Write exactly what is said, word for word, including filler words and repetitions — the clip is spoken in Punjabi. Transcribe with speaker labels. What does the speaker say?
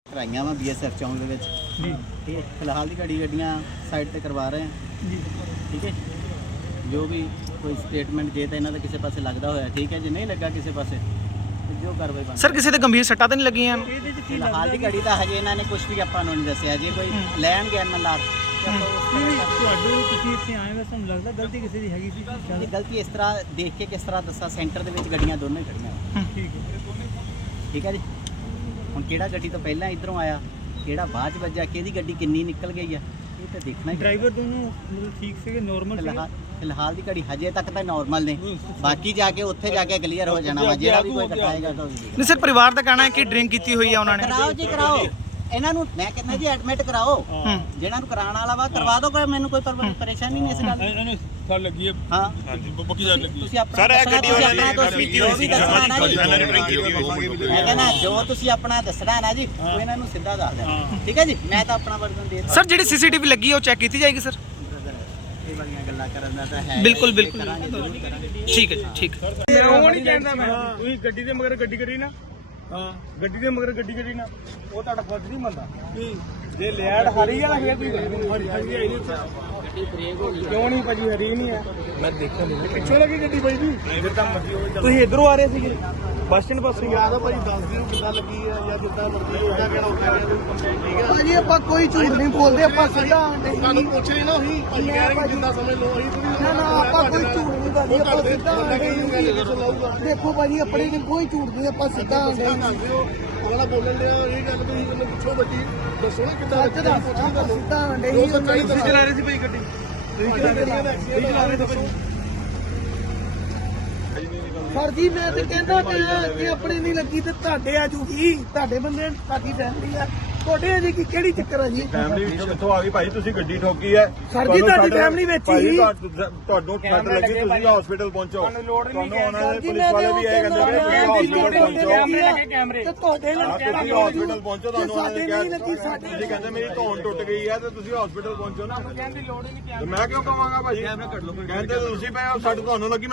Speaker 1: कराइया वा बी एस एफ चौंक दे विच ठीक है। फिलहाल दी घड़ी गड्डियां साइड ते करवा रहे हैं जी ठीक है। जो भी कोई स्टेटमेंट जे तो इन्हां दा किसी पासे लगदा होया ठीक है, जे नहीं लगा किसी पासे जो कार्रवाई बन।
Speaker 2: सर किसी ते गंभीर सट्टां तां नहीं लगियां?
Speaker 1: फिलहाल दी घड़ी दा हजे इन्हां ने कुछ भी आपां नूं नहीं दस्सिया। जे कोई लैण गया ना लार
Speaker 3: ਤੁਹਾਡੇ ਤੁਸੀਂ ਇੱਥੇ ਆਏ ਹੋ ਤੁਹਾਨੂੰ ਲੱਗਦਾ ਗਲਤੀ ਕਿਸੇ ਦੀ ਹੈਗੀ ਸੀ?
Speaker 1: ਇਹ ਗਲਤੀ ਇਸ ਤਰ੍ਹਾਂ ਦੇਖ ਕੇ ਕਿਸ ਤਰ੍ਹਾਂ ਦੱਸਾਂ, ਸੈਂਟਰ ਦੇ ਵਿੱਚ ਗੱਡੀਆਂ ਦੋਨੋਂ ਹੀ ਖੜੀਆਂ
Speaker 3: ਠੀਕ ਹੈ
Speaker 1: ਠੀਕ ਹੈ ਜੀ। ਹੁਣ ਕਿਹੜਾ ਗੱਡੀ ਤੋਂ ਪਹਿਲਾਂ ਇਧਰੋਂ ਆਇਆ, ਕਿਹੜਾ ਬਾਅਦ ਚ ਵੱਜਾ, ਕਿਹਦੀ ਗੱਡੀ ਕਿੰਨੀ ਨਿਕਲ ਗਈ ਆ, ਇਹ ਤਾਂ ਦੇਖਣਾ ਹੀ।
Speaker 3: ਡਰਾਈਵਰ ਦੋਨੋਂ ਮਤਲਬ ਠੀਕ ਸੀਗੇ, ਨੋਰਮਲ ਸੀਗੇ?
Speaker 1: ਫਿਲਹਾਲ ਫਿਲਹਾਲ ਦੀ ਘੜੀ ਹਜੇ ਤੱਕ ਤਾਂ ਨਾਰਮਲ ਨੇ, ਬਾਕੀ ਜਾ ਕੇ ਉੱਥੇ ਜਾ ਕੇ ਕਲੀਅਰ ਹੋ ਜਾਣਾ ਵਾ। ਜਿਹੜਾ ਵੀ ਕੋਈ ਕਟਾਏਗਾ ਤਾਂ
Speaker 2: ਨਹੀਂ ਸਰ, ਪਰਿਵਾਰ ਦਾ ਕਹਿਣਾ ਹੈ ਕਿ ਡਰਿੰਕ ਕੀਤੀ ਹੋਈ ਆ ਉਹਨਾਂ ਨੇ।
Speaker 1: ਕਰਾਓ ਜੀ ਕਰਾਓ, ਇਹਨਾਂ ਨੂੰ ਮੈਂ ਕਹਿੰਦਾ ਜੀ ਐਡਮਿਟ ਕਰਾਓ, ਜਿਹਨਾਂ ਨੂੰ ਕਰਾਉਣ ਵਾਲਾ ਵਾ ਕਰਵਾ ਦਿਓ, ਕੋਈ ਮੈਨੂੰ ਕੋਈ ਪਰ- ਪਰੇਸ਼ਾਨੀ ਨਹੀਂ ਇਸ ਗੱਲ ਦੀ।
Speaker 4: ਇਹਨੂੰ ਫਲ ਲੱਗੀ ਹੈ
Speaker 1: ਹਾਂ
Speaker 4: ਹਾਂਜੀ ਬੱਕੀ ਜਾ ਲੱਗੀ
Speaker 1: ਤੁਸੀਂ ਆਪਣਾ ਸਰ ਇਹ ਗੱਡੀ ਵਾਲਿਆਂ ਨੇ ਡਰਿੰਕ ਕੀਤੀ ਹੋਈ ਸੀ, ਮੈਂ ਕਹਿੰਦਾ ਜੋ ਤੁਸੀਂ ਆਪਣਾ ਦੱਸਣਾ ਨਾ ਜੀ ਉਹ ਇਹਨਾਂ ਨੂੰ ਸਿੱਧਾ ਦੱਸ ਦੇਣਾ ਠੀਕ ਹੈ ਜੀ। ਮੈਂ ਤਾਂ ਆਪਣਾ ਵਰਜ਼ਨ ਦੇ ਦਿੱਤਾ
Speaker 2: ਸਰ ਜਿਹੜੀ ਸੀਸੀਟੀਵੀ ਲੱਗੀ ਹੈ ਉਹ ਚੈੱਕ ਕੀਤੀ ਜਾਏਗੀ ਸਰ?
Speaker 1: ਇਹ ਵਾਲੀਆਂ ਗੱਲਾਂ ਕਰਨ ਦਾ ਤਾਂ ਹੈ
Speaker 2: ਬਿਲਕੁਲ ਬਿਲਕੁਲ
Speaker 1: ਕਰਾਂਗੇ, ਜ਼ਰੂਰ ਕਰਾਂਗੇ।
Speaker 2: ਠੀਕ ਹੈ ਜੀ ਠੀਕ ਹੈ।
Speaker 4: ਉਹ ਨਹੀਂ ਕਹਿੰਦਾ ਮੈਂ ਤੁਸੀਂ ਗੱਡੀ ਦੇ ਮਗਰ ਗੱਡੀ ਕਰੀ ਨਾ ਹਾਂ ਗੱਡੀ ਦੇ ਮਗਰ ਗੱਡੀ ਕਰੀ ਨਾ ਉਹ ਤੁਹਾਡਾ ਫਰਜ਼ ਨਹੀਂ ਮੰਨਦਾ ਜੇ ਲੈਟ ਹਰੀ ਆ ਨਾ ਫੇਰ ਤੁਸੀਂ ਹਰੀ ਹਰੀ ਆਈ ਨਹੀਂ ਗੱਡੀ ਬ੍ਰੇਕ ਹੋ ਗਈ ਕਿਉਂ ਨਹੀਂ ਭਾਜੀ ਹਰੀ ਨਹੀਂ ਹੈ ਮੈਂ ਦੇਖਿਆ ਨਹੀਂ ਪਿੱਛੋਂ ਲੱਗੀ ਗੱਡੀ ਬਾਈ ਜੀ ਫਿਰ ਤਾਂ ਮਰਜ਼ੀ ਹੋਵੇ। ਤੁਸੀਂ ਇਧਰੋਂ ਆ ਰਹੇ ਸੀਗੇ ਬੱਸ ਸਟੈਂਡ ਪਾਸੋਂ? ਯਾਦ ਆ ਭਾਜੀ ਦੱਸ ਦਿਓ ਕਿੱਦਾਂ ਲੱਗੀ ਆ ਜਾਂ ਜਿੱਦਾਂ ਮਰਜ਼ੀ ਉਹਦਾ ਕਿਹੜਾ ਉੱਠਿਆ ਠੀਕ ਹੈ
Speaker 5: ਭਾਜੀ ਆਪਾਂ ਕੋਈ ਝੂਠ ਨਹੀਂ ਬੋਲਦੇ, ਆਪਾਂ ਸਿੱਧਾ ਆਂਦੇ
Speaker 4: ਸਾਨੂੰ ਪੁੱਛ ਲਈ ਨਾ ਉਹੀ ਭਾਜੀ ਕਹਿ ਰਹੇ ਜਿੰਦਾ ਸਮਝ ਲਓ ਅਸੀਂ ਥੋੜੀ
Speaker 5: ਨਾ ਨਾ ਆਪਾਂ ਕੋਈ ਝੂਠ ਨਹੀਂ ਕਰਦੇ, ਆਪਾਂ ਸਿੱਧਾ ਆਂਦੇ। ਦੇਖੋ ਭਾਜੀ ਆਪਣੇ ਨੇ ਕੋਈ ਝੂਠ ਨਹੀਂ, ਆਪਾਂ ਸਿੱਧਾ ਆਂਦੇ।
Speaker 4: ਉਹਦਾ ਬੋਲਣ ਲਿਆ ਇਹ ਗੱਲ ਤੁਸੀਂ ਮੈਨੂੰ ਪੁੱਛੋ ਬੱਜੀ ਦੱਸੋ ਨਾ ਕਿੱਦਾਂ
Speaker 5: ਸੱਚ ਦੱਸ, ਆਪਾਂ ਸਿੱਧਾ ਆਂਦੇ
Speaker 4: ਜੋ ਸੱਚਾਈ ਤੁਸੀਂ ਚਲਾ ਰਹੇ ਸੀ ਭਾਈ ਗੱਡੀ ਤੁਸੀਂ ਚਲਾ ਰਹੇ ਸੀ ਚਲਾ ਰਹੇ ਸੀ
Speaker 5: ਸਰ ਜੀ ਮੈਂ ਤੇ ਕਹਿੰਦਾ ਪਿਆ ਕਿ ਆਪਣੇ ਨਹੀਂ ਲੱਗੀ ਤੇ ਤੁਹਾਡੇ ਆ ਜੂਗੀ, ਤੁਹਾਡੇ ਬੰਦੇ ਸਾਡੀ ਫੈਮਿਲੀ ਆ, ਤੁਹਾਡੇ ਅਜੇ ਕੀ ਕਿਹੜੀ ਚੱਕਰ ਆ ਜੀ?
Speaker 4: ਫੈਮਿਲੀ ਵਿੱਚੋਂ ਕਿੱਥੋਂ ਆ ਗਈ ਭਾਈ? ਤੁਸੀਂ ਗੱਡੀ ਠੋਕੀ ਹੈ
Speaker 5: ਸਰ ਜੀ ਤੁਹਾਡੀ ਫੈਮਿਲੀ ਵਿੱਚ ਹੀ
Speaker 4: ਤੁਹਾਨੂੰ ਠੱਡ ਲੱਗੀ ਤੁਸੀਂ ਹਸਪੀਟਲ ਪਹੁੰਚੋ ਤੁਹਾਨੂੰ ਉਹਨਾਂ ਦੇ ਪੁਲਿਸ ਵਾਲੇ ਵੀ ਇਹ ਕਹਿੰਦੇ ਕਿ ਤੁਸੀਂ ਹਸਪੀਟਲ ਪਹੁੰਚੋ
Speaker 5: ਤੇ ਤੁਹਾਡੇ
Speaker 4: ਤੁਸੀਂ ਹਸਪੀਟਲ ਪਹੁੰਚੋ ਤੁਹਾਨੂੰ ਉਹਨਾਂ ਨੇ ਕਿਹਾ ਤੁਸੀਂ ਕਹਿੰਦੇ ਮੇਰੀ ਧੌਣ ਟੁੱਟ ਗਈ ਹੈ ਤੇ ਤੁਸੀਂ ਹਸਪੀਟਲ ਪਹੁੰਚੋ ਨਾ। ਮੈਂ ਕਿਉਂ ਕਵਾਂਗਾ ਭਾਜੀ ਕਹਿੰਦੇ ਤੁਸੀਂ ਪਏ ਸਾਡੇ ਤੁਹਾਨੂੰ ਲੱਗੀ